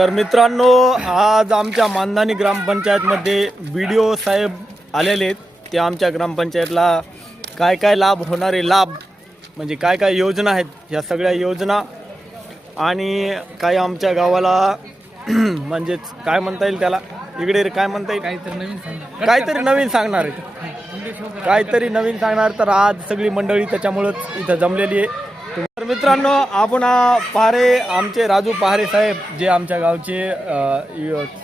तर मित्रांनो, आज आमच्या मानधानी ग्रामपंचायतमध्ये BDO साहेब आलेले आहेत. ते आमच्या ग्रामपंचायतला काय काय लाभ होणारे लाभ म्हणजे काय काय योजना आहेत या सगळ्या योजना आणि काय आमच्या गावाला म्हणजेच काय म्हणता येईल त्याला इकडे काय म्हणता येईल काहीतरी नवीन सांगणार आहे काहीतरी नवीन सांगणार. तर आज सगळी मंडळी त्याच्यामुळेच इथं जमलेली आहे. तर मित्रांनो, आपण पहारे आमचे राजू पहारे साहेब जे आमच्या गावचे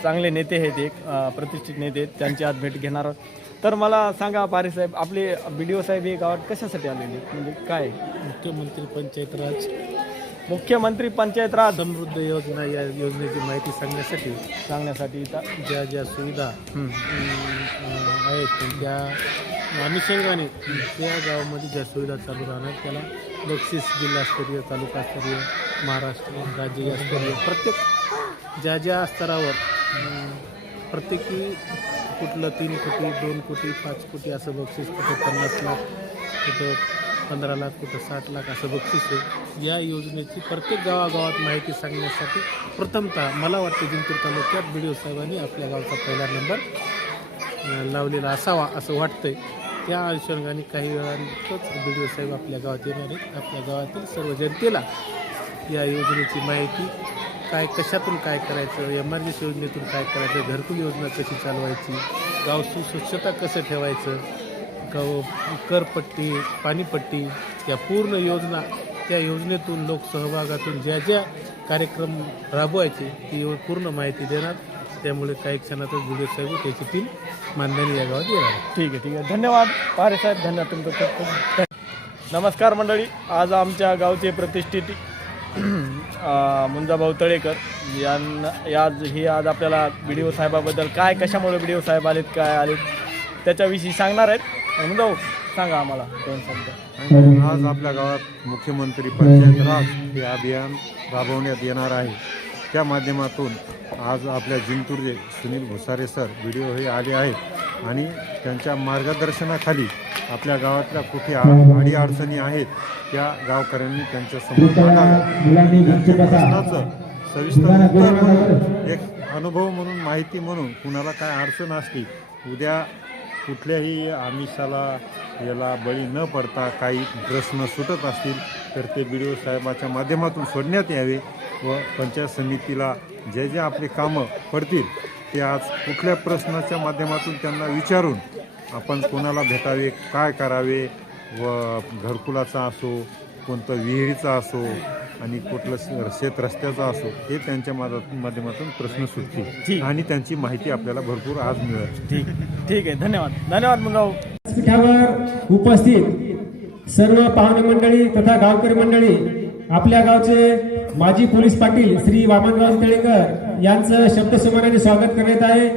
चांगले नेते आहेत, एक प्रतिष्ठित नेते आहेत, त्यांची आज भेट घेणार आहोत. तर मला सांगा पहारे साहेब, आपले BDO साहेब हे गावात कशासाठी आलेले म्हणजे काय? मुख्यमंत्री पंचायत राज समृद्ध योजना या योजनेची माहिती सांगण्यासाठी ज्या ज्या सुविधा आहेत त्या अनुषंगाने त्या गावामध्ये ज्या सुविधा चालू राहणार त्याला बक्षीस जिल्हास्तरीय, तालुकास्तरीय, महाराष्ट्र राज्यस्तरीय प्रत्येक ज्या स्तरावर प्रत्येकी कुठलं 3 कोटी 2 कोटी 5 कोटी असं बक्षीस, कुठं 50 लाख, कुठं 15 लाख, कुठं 60 लाख असं बक्षीस आहे. या योजनेची प्रत्येक गावागावात माहिती सांगण्यासाठी प्रथमतः मला वाटतं जिंतूर तालुक्यात BDO साहेबांनी आपल्या गावचा पहिला नंबर लावलेला असावा असं वाटतंय. त्या अनुषंगाने काही वेळानंतरच BDO साहेब आपल्या गावात येणार आहेत. आपल्या गावातील सर्व जनतेला या योजनेची माहिती, काय कशातून काय करायचं, एमआरजीसी योजनेतून काय करायचं, घरकुल योजना कशी चालवायची, गाव सुस्वच्छता कसं ठेवायचं, गाव करपट्टी, पाणीपट्टी या पूर्ण योजना, त्या योजनेतून लोकसहभागातून ज्या ज्या कार्यक्रम राबवायचे ती पूर्ण माहिती देणार. त्यामुळे काही क्षणातच BDO साहेब त्याची टीम मानधानी या गावात येणार. ठीक आहे. धन्यवाद पहारे साहेब, धन्यवाद तुमचं खूप खूप. नमस्कार मंडळी, आज आमच्या गावचे प्रतिष्ठित मुंजाभाऊ तळेकर आज आपल्याला BDO साहेबाबद्दल काय, कशामुळे BDO साहेब आलेत, काय आलेत त्याच्याविषयी सांगणार आहेत. मुंजाभाऊ सांगा आम्हाला 2 शब्द. आज आपल्या गावात मुख्यमंत्री पंचायत राज हे अभियान राबवण्यात येणार आहे. त्या माध्यमातून आज आपल्या जिंतूरचे सुनील भुसारे सर BDO हे आले आहेत आणि त्यांच्या मार्गदर्शनाखाली आपल्या गावातल्या कुठे अडीअडचणी आहेत त्या गावकऱ्यांनी त्यांच्या समोर प्रश्नाचं सविस्तर उत्तर म्हणून, एक अनुभव म्हणून, माहिती म्हणून, कुणाला काय अडचण असली, उद्या कुठल्याही आमिषाला याला बळी न पडता काही प्रश्न सुटत असतील तर ते BDO साहेबाच्या माध्यमातून सोडण्यात यावे व पंचायत समितीला जे जे आपले कामं पडतील ते आज कुठल्या प्रश्नाच्या माध्यमातून त्यांना विचारून आपण कोणाला भेटावे, काय करावे व घरकुलाचा असो, कोणतं विहिरीचा असो आणि कुठलं शेत रस्त्याचा असो हे त्यांच्या माध्यमातून प्रश्न सुटतील आणि त्यांची माहिती आपल्याला भरपूर आज मिळेल. ठीक आहे. धन्यवाद मुंजाभाऊ. व्यासपीठावर उपस्थित सर्व पाहुणे मंडळी तथा गावकरी मंडळी, आपल्या गावचे माजी पोलीस पाटील श्री वामनराव तळेकर यांचं शब्दसन्मानाने स्वागत करण्यात आहे.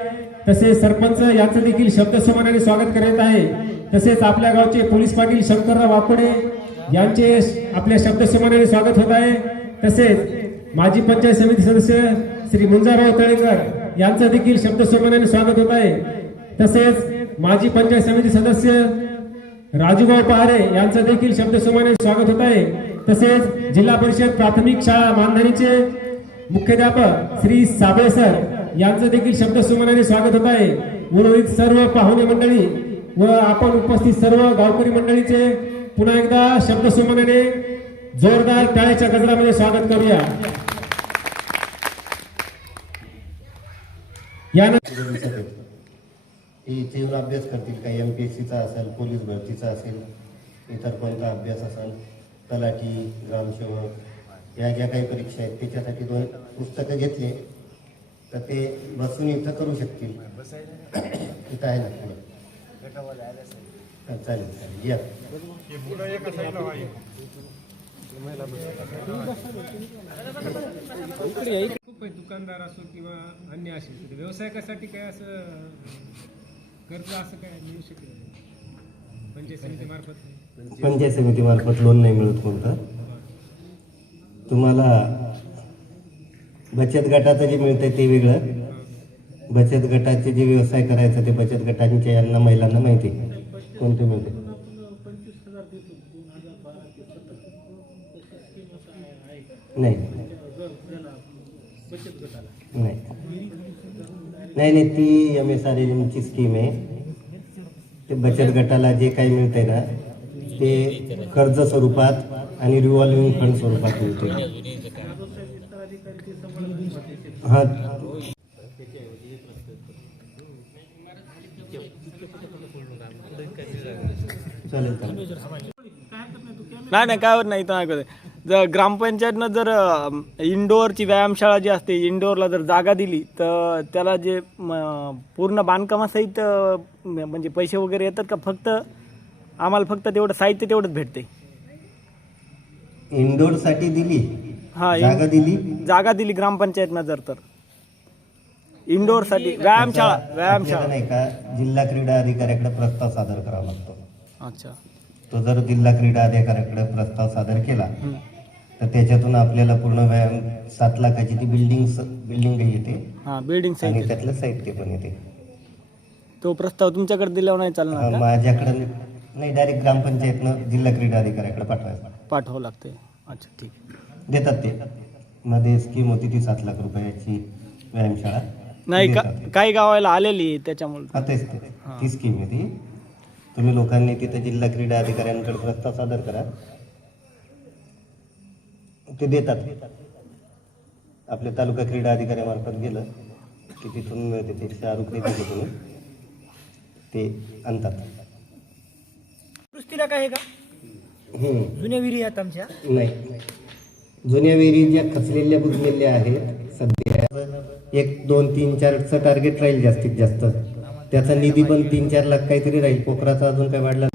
तसेच सरपंच यांचं देखील शब्दसन्मानाने स्वागत करण्यात आहे. तसेच आपल्या गावचे पोलीस पाटील शंकरराव वाकोडे यांचे आपल्या शब्दसन्मानाने स्वागत होत आहे. तसेच माजी पंचायत समिती सदस्य श्री मुंजाभाऊ तळेकर यांचं देखील शब्दसन्मानाने स्वागत होत आहे. तसेच माजी पंचायत समिती सदस्य राजूभाऊ पहारे यांचं देखील शब्दसन्मानाने स्वागत होत आहे. तसेच जिल्हा परिषद प्राथमिक शाळा मानधनीचे मुख्याध्यापक श्री साबळे सर यांचं देखील शब्दसन्मानाने स्वागत होत आहे. उर्वरित सर्व पाहुणे मंडळी व आपण उपस्थित सर्व गावकरी मंडळीचे पुन्हा एकदा शब्दसन्मानाने जोरदार टाळ्याच्या गजरामध्ये स्वागत करूया. यानंतर तीव्र अभ्यास करतील, काही MPSCचा असेल, पोलीस भरतीचा असेल, इतर कोणता अभ्यास असेल, तलाठी, ग्रामसेवक या ज्या काही परीक्षा आहेत त्याच्यासाठी 2 पुस्तकं घेतले तर ते बसून इथं करू शकतील. इथं आहे ना चालेल या. दुकानदार असो किंवा अन्य असेल व्यवसायासाठी काय असं कर्ज असं काय मिळू शकेल पंचायत समितीमार्फत लोन नाही मिळत कोणतं. तुम्हाला बचत गटाचं जे मिळतं ते वेगळं. बचत गटाचे जे व्यवसाय करायचं ते बचत गटांच्या यांना महिलांना माहिती कोणते मिळते. नाही नाही नाही नाही, ती MSRMची स्कीम आहे. ते बचत गटाला जे काही मिळतंय ना ते कर्ज स्वरूपात आणि रिव्हॉल्विंग फंड स्वरूपात मिळते. हां, चालेल चालेल. नाही काय होत नाही, इथं नाही करत. जर ग्रामपंचायतनं जर इंडोअरची व्यायामशाळा जी असते, इंडोअरला जर जागा दिली तर त्याला जे पूर्ण बांधकामासहित म्हणजे पैसे वगैरे येतात का? फक्त आम्हाला फक्त तेवढं साहित्य तेवढंच भेटते? इंडोर साठी दिली, हा, जागा दिली. जागा दिली ग्रामपंचायतनं जर, तर इंडोअरसाठी आपल्याला नाही का जिल्हा क्रीडा अधिकाऱ्याकडे प्रस्ताव सादर करावा लागतो. अच्छा. तो जर जिल्हा क्रीडा अधिकाऱ्याकडे प्रस्ताव सादर केला तर त्याच्यातून आपल्याला पूर्ण व्यायाम 7 लाखाची ती बिल्डिंग येते हां, बिल्डिंग आणि साहित्य. त्यातलं साहित्य पण येते. तो प्रस्ताव तुमच्याकडे दिल्यावर नाही चालणार का? माझ्याकडे नाही, डायरेक्ट ग्रामपंचायतनं जिल्हा क्रीडा अधिकाऱ्याकडे पाठवायचं. पाठवावं लागते. अच्छा, ठीक आहे. देतात ते. मध्ये स्कीम होती ती 7 लाख रुपयाची व्यायामशाळा. नाही का, देतात ते. काही गावाला आलेली आहे त्याच्यामुळे. हा, तेच ते. ती स्कीम आहे ती. तुम्ही लोकांनी तिथे जिल्हा क्रीडा अधिकाऱ्यांकडे प्रस्ताव सादर करा, ते देतात. आपल्या तालुका क्रीडा अधिकाऱ्यामार्फत गेलं की तिथून मिळते ते. शाहरुख देते तिथून ते आणतात. दुरुस्तीला काय आहे का? जुन्या विहिरी आहेत आमच्या. नाही, जुन्या विहिरी ज्या खचलेल्या बुजलेल्या आहेत सध्या 1, 2, 3, 4चं टार्गेट राहील जास्तीत जास्त. त्याचा निधी पण 3-4 लाख काहीतरी राहील. पोखराचा अजून काय वाढला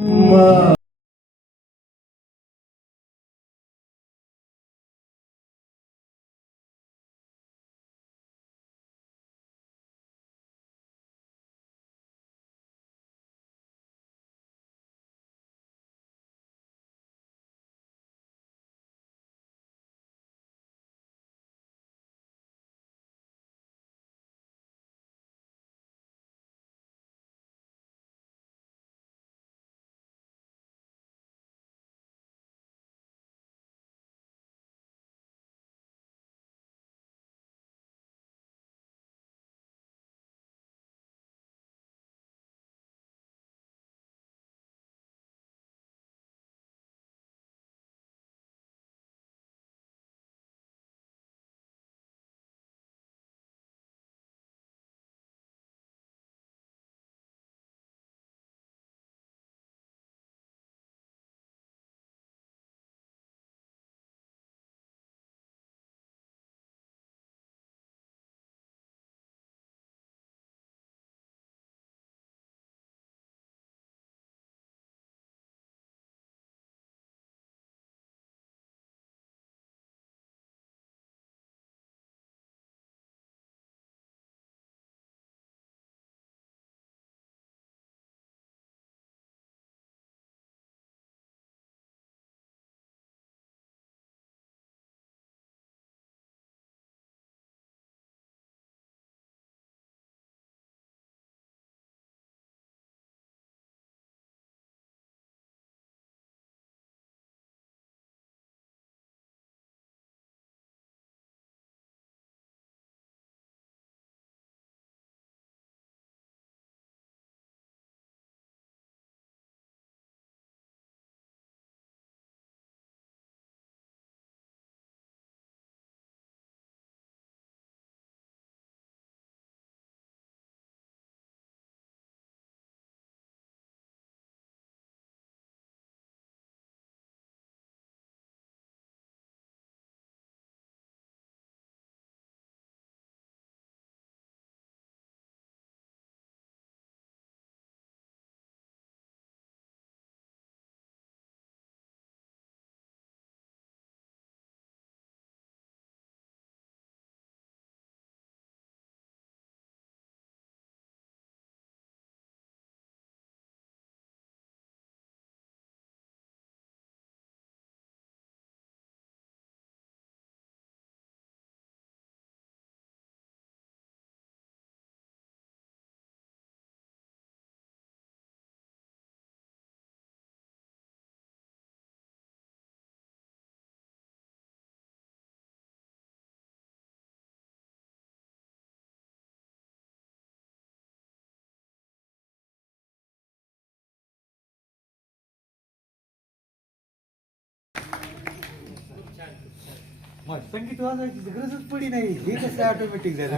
संगीत वाजवायची गरजच पडी नाही हे कसं ऑटोमॅटिक झालं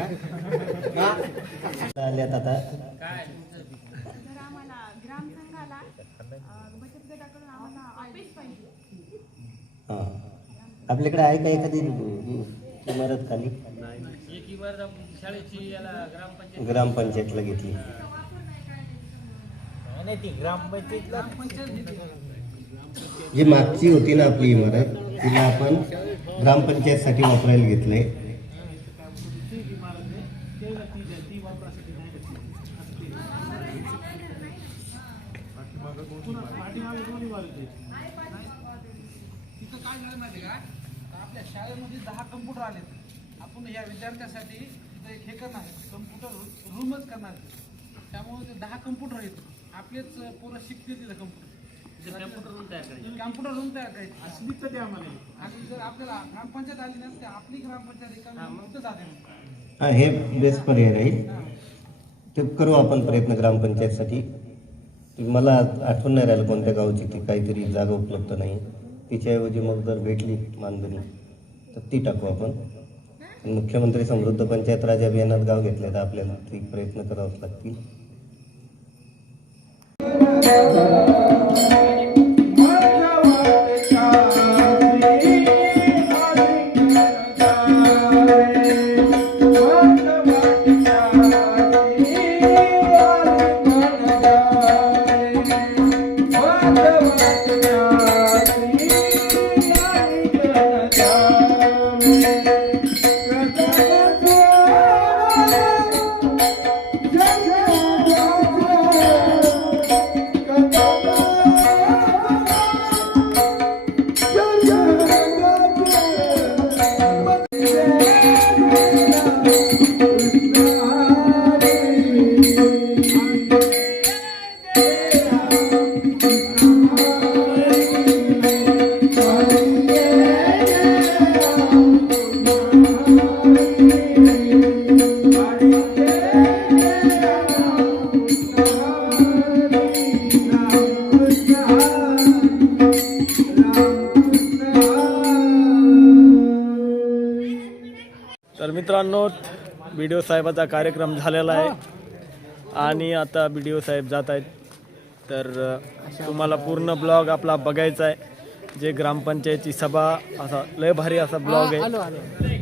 आल्यात आता तर आम्हाला ग्रामसंघाला बचत गटाकडून आम्हाला ऑफिस पाहिजे. हां आपल्याकडे आहे का एखादी इमारत खाली ग्रामपंचायतला घेतली नाही ती ग्रामपंचायतला जी मागची होती ना आपली इमारत तिला आपण ग्रामपंचायतसाठी वापरायला घेतलंय. तिथं काय झालं माहिती का आपल्या शाळेमध्ये 10 कम्प्युटर आले. आपण या विद्यार्थ्यांसाठी तिथं एक हे करणार कम्प्युटर रूमच करणार. त्यामुळे ते 10 कम्प्युटर आहेत. आपलेच पोरं शिकतील तिथं कम्प्युटर रूम तयार करायची असली तर ते आम्हाला. आणि जर आपल्याला ग्रामपंचायत आली ना तर आपली ग्रामपंचायत तिथं जाते. हां हे बेस्ट पर्याय राहील. ते करू आपण प्रयत्न ग्रामपंचायतसाठी. मला आठवण नाही राहिलं कोणत्या गावची ती काहीतरी जागा उपलब्ध नाही. तिच्याऐवजी मग जर भेटली मानधनी तर ती टाकू आपण. मुख्यमंत्री समृद्ध पंचायत राज अभियानात गाव घेतले तर आपल्याला ती प्रयत्न करावेच लागतील. तर मित्रांनो BDO साहेबाचा कार्यक्रम झालेला आहे आणि आता BDO साहेब जात आहेत. तर तुम्हाला पूर्ण ब्लॉग आपला बघायचा आहे. जे ग्रामपंचायतची सभा असा लय भारी असा ब्लॉग आहे.